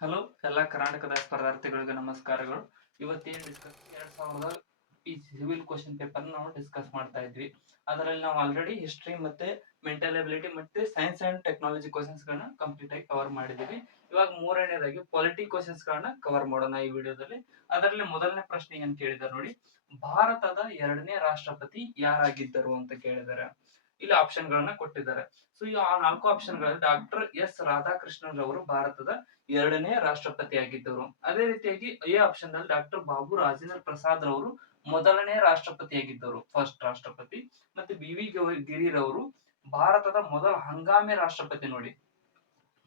Hello ಎಲ್ಲ ಕರ್ನಾಟಕದ ಸ್ಪರ್ಧಾರ್ಥಿಗಳಿಗೆ ನಮಸ್ಕಾರಗಳು. ಇವತ್ತೇನು ಡಿಸ್ಕಸ್ 2000 ಈ ಸಿವಿಲ್ ಕ್ವಶನ್ ಪೇಪರ್ ನಾವು ಡಿಸ್ಕಸ್ ಮಾಡ್ತಾ ಇದ್ವಿ. ಅದರಲ್ಲಿ ನಾವು ಆಲ್ರೆಡಿ ಹಿಸ್ಟ್ರಿ ಮತ್ತೆ ಮೆಂಟಲ್ ಎಬಿಲಿಟಿ ಮತ್ತೆ ಸೈನ್ಸ್ ಅಂಡ್ ಟೆಕ್ನಾಲಜಿ ಕ್ವಶನ್ಸ್ ಗಳನ್ನ ಕಂಪ್ಲೀಟ್ ಆಗಿ ಕವರ್ ಮಾಡಿದೀವಿ. ಇವಾಗ ಮೂರನೇದಾಗಿ ಪಾಲಿಟಿ ಕ್ವಶನ್ಸ್ ಗಳನ್ನ ಕವರ್ ಮಾಡೋಣ ಈ ವಿಡಿಯೋದಲ್ಲಿ. ಅದರಲ್ಲಿ ಮೊದಲನೇ ಪ್ರಶ್ನೆ ಏನ್ ಕೇಳಿದಾರೆ ನೋಡಿ, ಭಾರತದ 2ನೇ ರಾಷ್ಟ್ರಪತಿ ಯಾರಾಗಿದ್ದರು ಅಂತ ಕೇಳಿದ್ದಾರೆ. ಇಲ್ಲಿ ಆಪ್ಷನ್ ಗಳನ್ನ ಕೊಟ್ಟಿದ್ದಾರೆ. ಸೊ ಈ 4 ಆಪ್ಷನ್ ಗಳಲ್ಲಿ ಡಾಕ್ಟರ್ ಎಸ್ ರಾಧಾಕೃಷ್ಣನ್ ರವರು ಭಾರತದ 2ನೇ ರಾಷ್ಟ್ರಪತಿ ಆಗಿದ್ದರು. ಅದೇ ರೀತಿಯಾಗಿ ಎ ಆಪ್ಷನ್ ನಲ್ಲಿ ಡಾಕ್ಟರ್ ಬಾಬು ರಾಜೇಂದ್ರ ಪ್ರಸಾದ್ ರವರು ಮೊದಲನೇ ರಾಷ್ಟ್ರಪತಿಯಾಗಿದ್ದರು, ಫಸ್ಟ್ ರಾಷ್ಟ್ರಪತಿ. ಮತ್ತೆ ಬಿ.ವಿ. ಗಿರಿರವರು ಭಾರತದ ಮೊದಲ ಹಂಗಾಮಿ ರಾಷ್ಟ್ರಪತಿ ನೋಡಿ,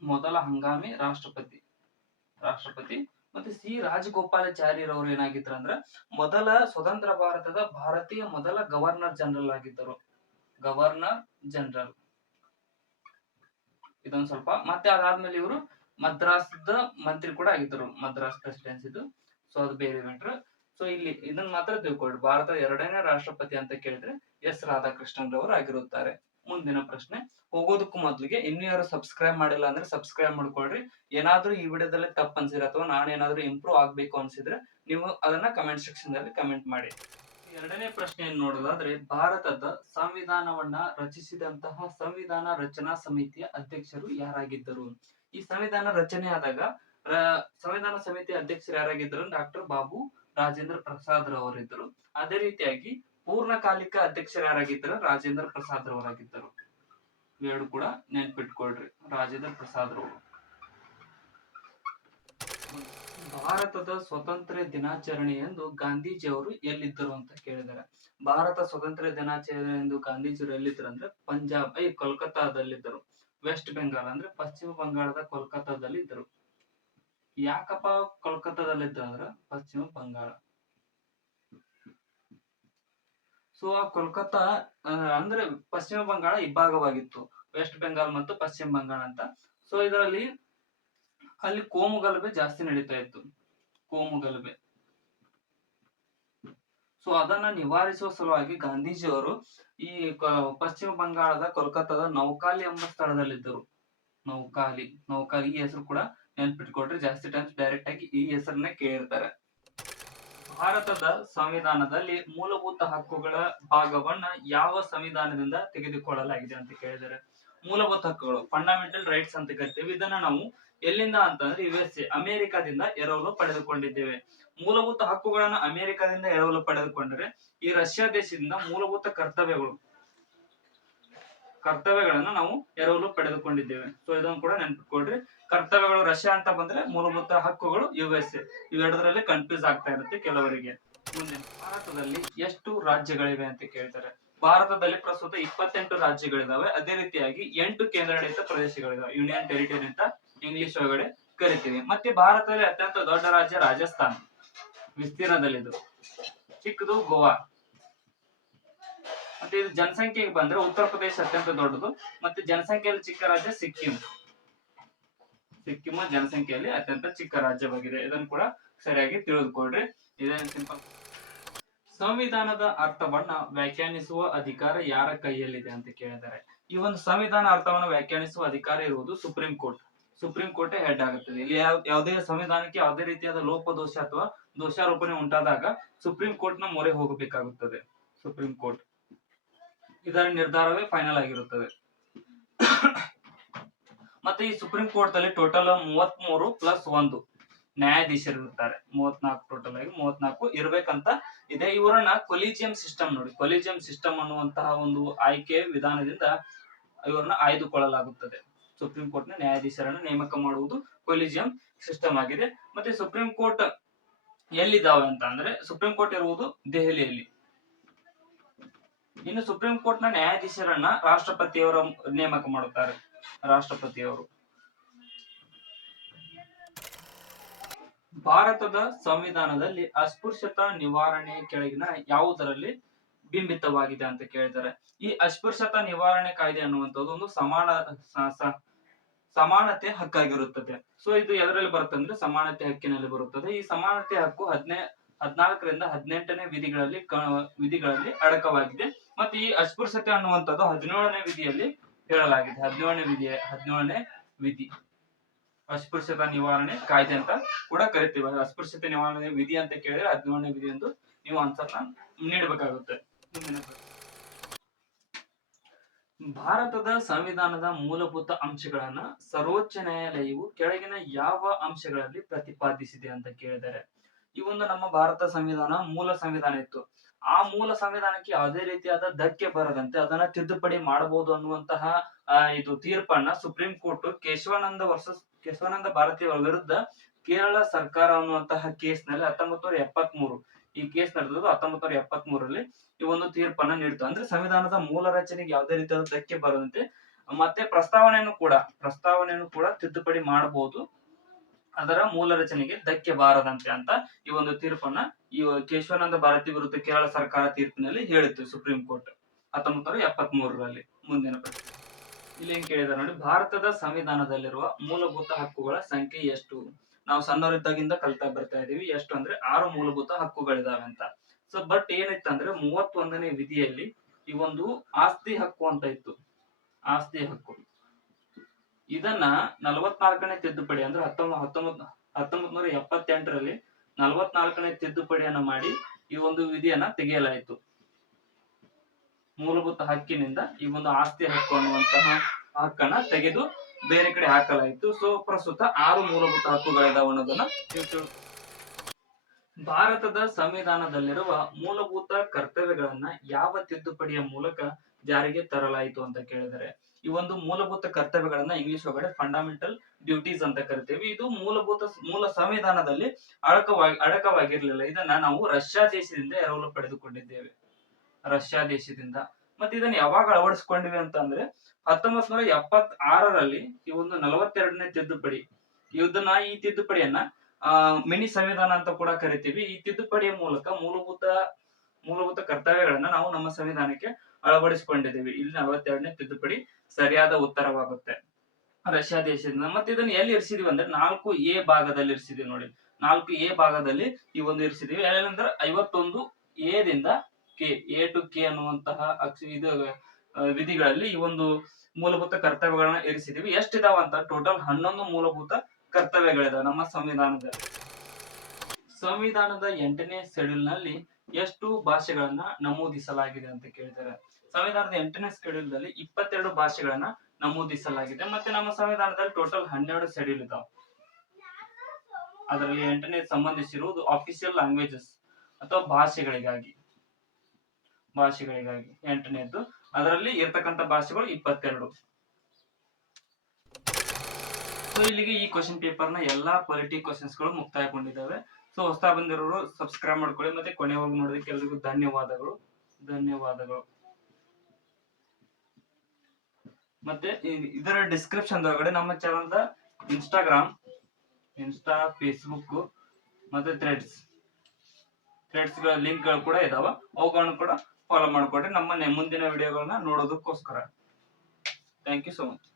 ಮೊದಲ ಹಂಗಾಮಿ ರಾಷ್ಟ್ರಪತಿ. ಮತ್ತೆ ಸಿ ರಾಜಗೋಪಾಲಾಚಾರಿ ರವರು ಏನಾಗಿದ್ರು ಅಂದ್ರೆ ಮೊದಲ ಸ್ವತಂತ್ರ ಭಾರತದ ಭಾರತೀಯ ಮೊದಲ ಗವರ್ನರ್ ಜನರಲ್ ಆಗಿದ್ದರು, ಗವರ್ನರ್ ಜನರಲ್. ಇದೊಂದು ಸ್ವಲ್ಪ. ಮತ್ತೆ ಅದಾದ್ಮೇಲೆ ಇವರು ಮದ್ರಾಸ್ದ ಮಂತ್ರಿ ಕೂಡ ಆಗಿದ್ದರು, ಮದ್ರಾಸ್ ಪ್ರೆಸಿಡೆನ್ಸಿದು. ಸೊ ಅದು ಬೇರೆ ಮ್ಯಾಟ್ರ್. ಸೊ ಇಲ್ಲಿ ಇದನ್ನ ಮಾತ್ರ ತಿಳ್ಕೊಳ್ಳಿ, ಭಾರತದ 2ನೇ ರಾಷ್ಟ್ರಪತಿ ಅಂತ ಕೇಳಿದ್ರೆ ಎಸ್ ರಾಧಾಕೃಷ್ಣನ್ ರವರು ಆಗಿರುತ್ತಾರೆ. ಮುಂದಿನ ಪ್ರಶ್ನೆ ಹೋಗೋದಕ್ಕೂ ಮೊದಲಿಗೆ ಇನ್ನು ಯಾರು ಸಬ್ಸ್ಕ್ರೈಬ್ ಮಾಡಿಲ್ಲ ಅಂದ್ರೆ ಸಬ್ಸ್ಕ್ರೈಬ್ ಮಾಡ್ಕೊಳ್ರಿ. ಏನಾದ್ರೂ ಈ ವಿಡಿಯೋದಲ್ಲಿ ತಪ್ಪು ಅನ್ಸಿದ್ರೆ ಅಥವಾ ನಾನು ಏನಾದ್ರೂ ಇಂಪ್ರೂವ್ ಆಗ್ಬೇಕು ಅನ್ಸಿದ್ರೆ ನೀವು ಅದನ್ನ ಕಮೆಂಟ್ ಸೆಕ್ಷನ್ ನಲ್ಲಿ ಕಮೆಂಟ್ ಮಾಡಿ. ಎರಡನೇ ಪ್ರಶ್ನೆಯನ್ನು ನೋಡೋದಾದ್ರೆ, ಭಾರತದ ಸಂವಿಧಾನವನ್ನ ರಚಿಸಿದಂತಹ ಸಂವಿಧಾನ ರಚನಾ ಸಮಿತಿಯ ಅಧ್ಯಕ್ಷರು ಯಾರಾಗಿದ್ದರು? ಈ ಸಂವಿಧಾನ ರಚನೆ ಆದಾಗ ಸಂವಿಧಾನ ಸಮಿತಿಯ ಅಧ್ಯಕ್ಷರು ಯಾರಾಗಿದ್ದರು? ಡಾಕ್ಟರ್ ಬಾಬು ರಾಜೇಂದ್ರ ಪ್ರಸಾದ್ ರವರಿದ್ದರು. ಅದೇ ರೀತಿಯಾಗಿ ಪೂರ್ಣಕಾಲಿಕ ಅಧ್ಯಕ್ಷರು ಯಾರಾಗಿದ್ದರು? ರಾಜೇಂದ್ರ ಪ್ರಸಾದ್ ರವರಾಗಿದ್ದರು. ಇವೆರಡು ಕೂಡ ನೆನ್ಪಿಟ್ಕೊಳ್ರಿ, ರಾಜೇಂದ್ರ ಪ್ರಸಾದ್ ರವರು. ಭಾರತದ ಸ್ವಾತಂತ್ರ್ಯ ದಿನಾಚರಣೆ ಎಂದು ಗಾಂಧೀಜಿಯವರು ಎಲ್ಲಿದ್ದರು ಅಂತ ಕೇಳಿದ್ದಾರೆ. ಭಾರತ ಸ್ವಾತಂತ್ರ್ಯ ದಿನಾಚರಣೆ ಎಂದು ಗಾಂಧೀಜಿಯವರು ಎಲ್ಲಿದ್ದರು ಅಂದ್ರೆ ಪಂಜಾಬ್ ಕೋಲ್ಕತ್ತಾದಲ್ಲಿದ್ದರು. ವೆಸ್ಟ್ ಬೆಂಗಾಲ್ ಅಂದ್ರೆ ಪಶ್ಚಿಮ ಬಂಗಾಳದ ಕೋಲ್ಕತ್ತಾದಲ್ಲಿ ಇದ್ದರು. ಯಾಕಪ್ಪ ಕೋಲ್ಕತ್ತಾದಲ್ಲಿದ್ದರು ಅಂದ್ರೆ ಪಶ್ಚಿಮ ಬಂಗಾಳ. ಸೊ ಆ ಕೋಲ್ಕತ್ತಾ ಅಂದ್ರೆ ಪಶ್ಚಿಮ ಬಂಗಾಳ ಇಬ್ಬಾಗವಾಗಿತ್ತು, ವೆಸ್ಟ್ ಬೆಂಗಾಲ್ ಮತ್ತು ಪಶ್ಚಿಮ ಬಂಗಾಳ ಅಂತ. ಸೊ ಇದರಲ್ಲಿ ಅಲ್ಲಿ ಕೋಮುಗಲಭೆ ಜಾಸ್ತಿ ನಡೀತಾ ಇತ್ತು, ಕೋಮುಗಲಭೆ. ಸೊ ಅದನ್ನ ನಿವಾರಿಸುವ ಸಲುವಾಗಿ ಗಾಂಧೀಜಿಯವರು ಈ ಪಶ್ಚಿಮ ಬಂಗಾಳದ ಕೋಲ್ಕತ್ತಾದ ನೌಕಾಲಿ ಎಂಬ ಸ್ಥಳದಲ್ಲಿದ್ದರು. ನೌಕಾಲಿ ಈ ಹೆಸರು ಕೂಡ ನೆನ್ಪಿಟ್ಕೊಟ್ರೆ, ಜಾಸ್ತಿ ಟೈಮ್ಸ್ ಡೈರೆಕ್ಟ್ ಆಗಿ ಈ ಹೆಸರನ್ನ ಕೇಳಿರ್ತಾರೆ. ಭಾರತದ ಸಂವಿಧಾನದಲ್ಲಿ ಮೂಲಭೂತ ಹಕ್ಕುಗಳ ಭಾಗವನ್ನ ಯಾವ ಸಂವಿಧಾನದಿಂದ ತೆಗೆದುಕೊಳ್ಳಲಾಗಿದೆ ಅಂತ ಕೇಳಿದರೆ, ಮೂಲಭೂತ ಹಕ್ಕುಗಳು ಫಂಡಮೆಂಟಲ್ ರೈಟ್ಸ್ ಅಂತ ಕರಿತೀವಿ. ಇದನ್ನ ನಾವು ಎಲ್ಲಿಂದ ಅಂತಂದ್ರೆ USA ಅಮೆರಿಕದಿಂದ ಎರವಲು ಪಡೆದುಕೊಂಡಿದ್ದೇವೆ. ಮೂಲಭೂತ ಹಕ್ಕುಗಳನ್ನ ಅಮೆರಿಕದಿಂದ ಎರವಲು ಪಡೆದುಕೊಂಡರೆ, ಈ ರಷ್ಯಾ ದೇಶದಿಂದ ಮೂಲಭೂತ ಕರ್ತವ್ಯಗಳನ್ನ ನಾವು ಎರವಲು ಪಡೆದುಕೊಂಡಿದ್ದೇವೆ. ಸೊ ಇದನ್ನು ಕೂಡ ನೆನ್ಪಿಟ್ಕೊಳ್ರಿ. ಕರ್ತವ್ಯಗಳು ರಷ್ಯಾ ಅಂತ ಬಂದ್ರೆ, ಮೂಲಭೂತ ಹಕ್ಕುಗಳು USA. ಇವೆರಡರಲ್ಲಿ ಕನ್ಫ್ಯೂಸ್ ಆಗ್ತಾ ಇರುತ್ತೆ ಕೆಲವರಿಗೆ. ಮುಂದೆ ಭಾರತದಲ್ಲಿ ಎಷ್ಟು ರಾಜ್ಯಗಳಿವೆ ಅಂತ ಕೇಳ್ತಾರೆ. ಭಾರತದಲ್ಲಿ ಪ್ರಸ್ತುತ 28 ರಾಜ್ಯಗಳಿದಾವೆ. ಅದೇ ರೀತಿಯಾಗಿ 8 ಕೇಂದ್ರಾಡಳಿತ ಪ್ರದೇಶಗಳಿದಾವೆ, ಯೂನಿಯನ್ ಟೆರಿಟರಿ ಅಂತ ಇಂಗ್ಲಿಷ್ ಒಳಗಡೆ ಕರಿತೀವಿ. ಮತ್ತೆ ಭಾರತದಲ್ಲಿ ಅತ್ಯಂತ ದೊಡ್ಡ ರಾಜ್ಯ ರಾಜಸ್ಥಾನ, ವಿಸ್ತೀರ್ಣದಲ್ಲಿದ್ದು. ಚಿಕ್ಕದು ಗೋವಾ. ಮತ್ತೆ ಇದು ಜನಸಂಖ್ಯೆಗೆ ಬಂದ್ರೆ ಉತ್ತರ ಪ್ರದೇಶ ಅತ್ಯಂತ ದೊಡ್ಡದು. ಮತ್ತೆ ಜನಸಂಖ್ಯೆಯಲ್ಲಿ ಚಿಕ್ಕ ರಾಜ್ಯ ಸಿಕ್ಕಿಂ ಜನಸಂಖ್ಯೆಯಲ್ಲಿ ಅತ್ಯಂತ ಚಿಕ್ಕ ರಾಜ್ಯವಾಗಿದೆ. ಇದನ್ನು ಕೂಡ ಸರಿಯಾಗಿ ತಿಳಿದುಕೊಳ್ಳ್ರಿ. ಇದೇನು ಸಿಂಪಲ್. ಸಂವಿಧಾನದ ಅರ್ಥವನ್ನ ವ್ಯಾಖ್ಯಾನಿಸುವ ಅಧಿಕಾರ ಯಾರ ಕೈಯಲ್ಲಿದೆ ಅಂತ ಕೇಳಿದ್ದಾರೆ. ಈ ಒಂದು ಸಂವಿಧಾನ ಅರ್ಥವನ್ನು ವ್ಯಾಖ್ಯಾನಿಸುವ ಅಧಿಕಾರ ಇರುವುದು supreme court. Supreme court head ಆಗುತ್ತದೆ. ಇಲ್ಲಿ ಯಾವುದೇ ಸಂವಿಧಾನಕ್ಕೆ ಯಾವುದೇ ರೀತಿಯಾದ ಲೋಪದೋಷ ಅಥವಾ ದೋಷಾರೋಪಣೆ ಉಂಟಾದಾಗ ಸುಪ್ರೀಂ ಕೋರ್ಟ್ ನ ಮೊರೆ ಹೋಗಬೇಕಾಗುತ್ತದೆ. ಸುಪ್ರೀಂ ಕೋರ್ಟ್ ಇದರ ನಿರ್ಧಾರವೇ ಫೈನಲ್ ಆಗಿರುತ್ತದೆ. ಮತ್ತೆ ಈ ಸುಪ್ರೀಂ ಕೋರ್ಟ್ ಅಲ್ಲಿ ಟೋಟಲ್ 33 + 1 ನ್ಯಾಯಾಧೀಶರು ಇರುತ್ತಾರೆ. 34 ಟೋಟಲ್ ಆಗಿ 34 ಇರ್ಬೇಕಂತ ಇದೆ. ಇವರನ್ನ ಕೊಲಿಜಿಯಂ ಸಿಸ್ಟಮ್ ನೋಡಿ, ಕೊಲಿಜಿಯಂ ಸಿಸ್ಟಮ್ ಅನ್ನುವಂತಹ ಒಂದು ಆಯ್ಕೆ ವಿಧಾನದಿಂದ ಇವರನ್ನ ಆಯ್ದುಕೊಳ್ಳಲಾಗುತ್ತದೆ. ಸುಪ್ರೀಂ ಕೋರ್ಟ್ ನ ನ್ಯಾಯಾಧೀಶರನ್ನು ನೇಮಕ ಮಾಡುವುದು ಕೊಲಿಜಿಯಂ ಸಿಸ್ಟಮ್ ಆಗಿದೆ. ಮತ್ತೆ ಸುಪ್ರೀಂ ಕೋರ್ಟ್ ಎಲ್ಲಿದ್ದಾವೆ ಅಂತ ಅಂದ್ರೆ, ಸುಪ್ರೀಂ ಕೋರ್ಟ್ ಇರುವುದು ದೆಹಲಿಯಲ್ಲಿ. ಇನ್ನು ಸುಪ್ರೀಂ ಕೋರ್ಟ್ ನ ನ್ಯಾಯಾಧೀಶರನ್ನ ರಾಷ್ಟ್ರಪತಿಯವರ ನೇಮಕ ಮಾಡುತ್ತಾರೆ, ರಾಷ್ಟ್ರಪತಿಯವರು. ಭಾರತದ ಸಂವಿಧಾನದಲ್ಲಿ ಅಸ್ಪೃಶ್ಯತಾ ನಿವಾರಣೆ ಕೆಳಗಿನ ಯಾವುದರಲ್ಲಿ ಬಿಂಬಿತವಾಗಿದೆ ಅಂತ ಕೇಳಿದ್ದಾರೆ. ಈ ಅಸ್ಪೃಶ್ಯತಾ ನಿವಾರಣೆ ಕಾಯ್ದೆ ಅನ್ನುವಂಥದ್ದು ಒಂದು ಸಮಾನತೆ ಹಕ್ಕಾಗಿರುತ್ತದೆ. ಸೊ ಇದು ಎದರಲ್ಲಿ ಬರುತ್ತೆ ಅಂದ್ರೆ ಸಮಾನತೆ ಹಕ್ಕಿನಲ್ಲಿ ಬರುತ್ತದೆ. ಈ ಸಮಾನತೆ ಹಕ್ಕು 14ರಿಂದ 18ನೇ ವಿಧಿಗಳಲ್ಲಿ ಅಡಕವಾಗಿದೆ. ಮತ್ತೆ ಈ ಅಸ್ಪೃಶ್ಯತೆ ಅನ್ನುವಂಥದ್ದು 17ನೇ ವಿಧಿಯಲ್ಲಿ ಹೇಳಲಾಗಿದೆ. 17ನೇ ವಿಧಿ ಅಸ್ಪೃಶ್ಯತಾ ನಿವಾರಣೆ ಕಾಯ್ದೆ ಅಂತ ಕೂಡ ಕರಿತೀವಿ. ಅಸ್ಪೃಶ್ಯತೆ ನಿವಾರಣೆ ವಿಧಿ ಅಂತ ಕೇಳಿದ್ರೆ 17ನೇ ವಿಧಿ ಎಂದು ನೀವು ಆನ್ಸರ್ನ ನೀಡಬೇಕಾಗುತ್ತೆ. ಭಾರತದ ಸಂವಿಧಾನದ ಮೂಲಭೂತ ಅಂಶಗಳನ್ನ ಸರ್ವೋಚ್ಚ ನ್ಯಾಯಾಲಯವು ಕೆಳಗಿನ ಯಾವ ಅಂಶಗಳಲ್ಲಿ ಪ್ರತಿಪಾದಿಸಿದೆ ಅಂತ ಕೇಳಿದರೆ, ಈ ಒಂದು ನಮ್ಮ ಭಾರತ ಸಂವಿಧಾನ ಮೂಲ ಸಂವಿಧಾನ ಇತ್ತು. ಆ ಮೂಲ ಸಂವಿಧಾನಕ್ಕೆ ಯಾವುದೇ ರೀತಿಯಾದ ಧಕ್ಕೆ ಬರದಂತೆ ಅದನ್ನ ತಿದ್ದುಪಡಿ ಮಾಡಬಹುದು ಅನ್ನುವಂತಹ ಇದು ತೀರ್ಪನ್ನ ಸುಪ್ರೀಂ ಕೋರ್ಟ್ ಕೇಶವಾನಂದ ಭಾರತಿ ವಿರುದ್ಧ ಕೇರಳ ಸರ್ಕಾರ ಅನ್ನುವಂತಹ ಕೇಸ್ ನಲ್ಲಿ 1973 ಈ ಕೇಸ್ ನಡೆದಿದ್ದು 1973ರಲ್ಲಿ ಈ ಒಂದು ತೀರ್ಪನ್ನ ನೀಡಿತು. ಅಂದ್ರೆ ಸಂವಿಧಾನದ ಮೂಲ ರಚನೆಗೆ ಯಾವುದೇ ರೀತಿಯಾದ ಧಕ್ಕೆ ಬರದಂತೆ ಮತ್ತೆ ಪ್ರಸ್ತಾವನೆಯನ್ನು ಕೂಡ ತಿದ್ದುಪಡಿ ಮಾಡಬಹುದು, ಅದರ ಮೂಲ ರಚನೆಗೆ ಧಕ್ಕೆ ಬಾರದಂತೆ ಅಂತ ಈ ಒಂದು ತೀರ್ಪನ್ನ ಈ ಕೇಶವಾನಂದ ಭಾರತಿ ವಿರುದ್ಧ ಕೇರಳ ಸರ್ಕಾರ ತೀರ್ಪಿನಲ್ಲಿ ಹೇಳಿತ್ತು ಸುಪ್ರೀಂ ಕೋರ್ಟ್ 1973ರಲ್ಲಿ. ಮುಂದಿನ ಪ್ರಶ್ನೆ ಇಲ್ಲಿ ಏನ್ ಕೇಳಿದಾರೆ ನೋಡಿ, ಭಾರತದ ಸಂವಿಧಾನದಲ್ಲಿರುವ ಮೂಲಭೂತ ಹಕ್ಕುಗಳ ಸಂಖ್ಯೆ ಎಷ್ಟು? ನಾವು ಸಣ್ಣವರಿದ್ದಾಗಿಂದ ಕಲ್ತಾ ಬರ್ತಾ ಇದೀವಿ. ಎಷ್ಟು ಅಂದ್ರೆ 6 ಮೂಲಭೂತ ಹಕ್ಕುಗಳಿದಾವೆ ಅಂತ. ಸೊ ಬಟ್ ಏನಿತ್ತಂದ್ರೆ 31ನೇ ವಿಧಿಯಲ್ಲಿ ಈ ಒಂದು ಆಸ್ತಿ ಹಕ್ಕು ಅಂತ ಇತ್ತು. ಆಸ್ತಿ ಹಕ್ಕು ಇದನ್ನ 44ನೇ ತಿದ್ದುಪಡಿ ಅಂದ್ರೆ 1978ರಲ್ಲಿ 44ನೇ ತಿದ್ದುಪಡಿಯನ್ನ ಮಾಡಿ ಈ ಒಂದು ವಿಧಿಯನ್ನ ತೆಗೆಯಲಾಯಿತು. ಮೂಲಭೂತ ಹಕ್ಕಿನಿಂದ ಈ ಒಂದು ಆಸ್ತಿ ಹಕ್ಕು ಅನ್ನುವಂತಹ ಹಕ್ಕನ್ನ ತೆಗೆದು ಬೇರೆ ಕಡೆ ಹಾಕಲಾಯಿತು. ಸೊ ಪ್ರಸ್ತುತ 6 ಮೂಲಭೂತ ಹಕ್ಕುಗಳಿದಾವೆ ಅನ್ನೋದನ್ನ ಭಾರತದ ಸಂವಿಧಾನದಲ್ಲಿರುವ ಮೂಲಭೂತ ಕರ್ತವ್ಯಗಳನ್ನ ಯಾವ ತಿದ್ದುಪಡಿಯ ಮೂಲಕ ಜಾರಿಗೆ ತರಲಾಯಿತು ಅಂತ ಕೇಳಿದರೆ, ಈ ಒಂದು ಮೂಲಭೂತ ಕರ್ತವ್ಯಗಳನ್ನ ಇಂಗ್ಲಿಷ್ ಒಳಗಡೆ ಫಂಡಮೆಂಟಲ್ ಡ್ಯೂಟೀಸ್ ಅಂತ ಕರಿತೇವೆ. ಇದು ಮೂಲ ಸಂವಿಧಾನದಲ್ಲಿ ಅಡಕವಾಗಿರ್ಲಿಲ್ಲ. ಇದನ್ನ ನಾವು ರಷ್ಯಾ ದೇಶದಿಂದ ಎರವಲು ಪಡೆದುಕೊಂಡಿದ್ದೇವೆ. ರಷ್ಯಾ ದೇಶದಿಂದ. ಮತ್ತೆ ಇದನ್ನ ಯಾವಾಗ ಅಳವಡಿಸಿಕೊಂಡಿವೆ ಅಂತ ಅಂದ್ರೆ 1976ರಲ್ಲಿ ಈ ಒಂದು 42ನೇ ತಿದ್ದುಪಡಿ. ಈ ತಿದ್ದುಪಡಿಯನ್ನ ಮಿನಿ ಸಂವಿಧಾನ ಅಂತ ಕೂಡ ಕರಿತೀವಿ. ಈ ತಿದ್ದುಪಡಿಯ ಮೂಲಕ ಮೂಲಭೂತ ಕರ್ತವ್ಯಗಳನ್ನ ನಾವು ನಮ್ಮ ಸಂವಿಧಾನಕ್ಕೆ ಅಳವಡಿಸಿಕೊಂಡಿದ್ದೀವಿ. ಇಲ್ಲಿ 42ನೇ ತಿದ್ದುಪಡಿ ಸರಿಯಾದ ಉತ್ತರವಾಗುತ್ತೆ. ರಷ್ಯಾ ದೇಶದಿಂದ. ಮತ್ತೆ ಇದನ್ನ ಎಲ್ಲಿ ಇರಿಸಿದೀವಿ ಅಂದ್ರೆ 4A ಭಾಗದಲ್ಲಿ ಇರಿಸಿದೀವಿ ನೋಡಿ. 4A ಭಾಗದಲ್ಲಿ ಈ ಒಂದು ಇರಿಸಿದೀವಿ. ಏನಂದ್ರೆ 51A ದಿಂದ A to K ಅನ್ನುವಂತಹ ವಿಧಿಗಳಲ್ಲಿ ಈ ಒಂದು ಮೂಲಭೂತ ಕರ್ತವ್ಯಗಳನ್ನ ಇರಿಸಿದೀವಿ. ಎಷ್ಟಿದಾವ ಅಂತ ಟೋಟಲ್ 11 ಮೂಲಭೂತ ಕರ್ತವ್ಯಗಳಿದಾವೆ ನಮ್ಮ ಸಂವಿಧಾನದಲ್ಲಿ. ಸಂವಿಧಾನದ 8ನೇ ಶೆಡ್ಯೂಲ್ ನಲ್ಲಿ ಎಷ್ಟು ಭಾಷೆಗಳನ್ನ ನಮೂದಿಸಲಾಗಿದೆ ಅಂತ ಕೇಳಿದ್ದಾರೆ. ಸಂವಿಧಾನದ 8ನೇ ಶೆಡ್ಯೂಲ್ ನಲ್ಲಿ 22 ಭಾಷೆಗಳನ್ನ ನಮೂದಿಸಲಾಗಿದೆ. ಮತ್ತೆ ನಮ್ಮ ಸಂವಿಧಾನದಲ್ಲಿ ಟೋಟಲ್ 12 ಶೆಡ್ಯೂಲ್ ಇದಾವೆ. ಅದರಲ್ಲಿ 8ನೇ ಸಂಬಂಧಿಸಿರುವುದು ಆಫಿಷಿಯಲ್ ಲ್ಯಾಂಗ್ವೇಜಸ್ ಅಥವಾ ಭಾಷೆಗಳಿಗಾಗಿ 8ನೇದ್ದು. ಅದರಲ್ಲಿ ಇರ್ತಕ್ಕಂಥ ಭಾಷೆಗಳು 22. ಸೊ ಇಲ್ಲಿಗೆ ಈ ಕ್ವಶನ್ ಪೇಪರ್ ನ ಎಲ್ಲಾ ಪೊಲಿಟಿ ಕ್ವಶನ್ಸ್ ಗಳು ಮುಕ್ತಾಯಗೊಂಡಿದ್ದಾವೆ. ಸೊ ಹೊಸ ಬಂದಿರೋರು ಸಬ್ಸ್ಕ್ರೈಬ್ ಮಾಡ್ಕೊಳ್ಳಿ. ಮತ್ತೆ ಕೊನೆವರೆಗೂ ನೋಡೋದಕ್ಕೆ ಎಲ್ಲರಿಗೂ ಧನ್ಯವಾದಗಳು. ಮತ್ತೆ ಇದರ ಡಿಸ್ಕ್ರಿಪ್ಷನ್ ಒಳಗಡೆ ನಮ್ಮ ಚಾನಲ್ ದ ಇನ್ಸ್ಟಾ, ಫೇಸ್ಬುಕ್ ಮತ್ತೆ ಥ್ರೆಡ್ಸ್ ಗಳ ಲಿಂಕ್ ಗಳು ಕೂಡ ಇದಾವ. ಅವುಗಳನ್ನು ಕೂಡ ಫಾಲೋ ಮಾಡ್ಕೊಡ್ರಿ ನಮ್ಮ ಮುಂದಿನ ವಿಡಿಯೋಗಳನ್ನ ನೋಡೋದಕ್ಕೋಸ್ಕರ. Thank you so much.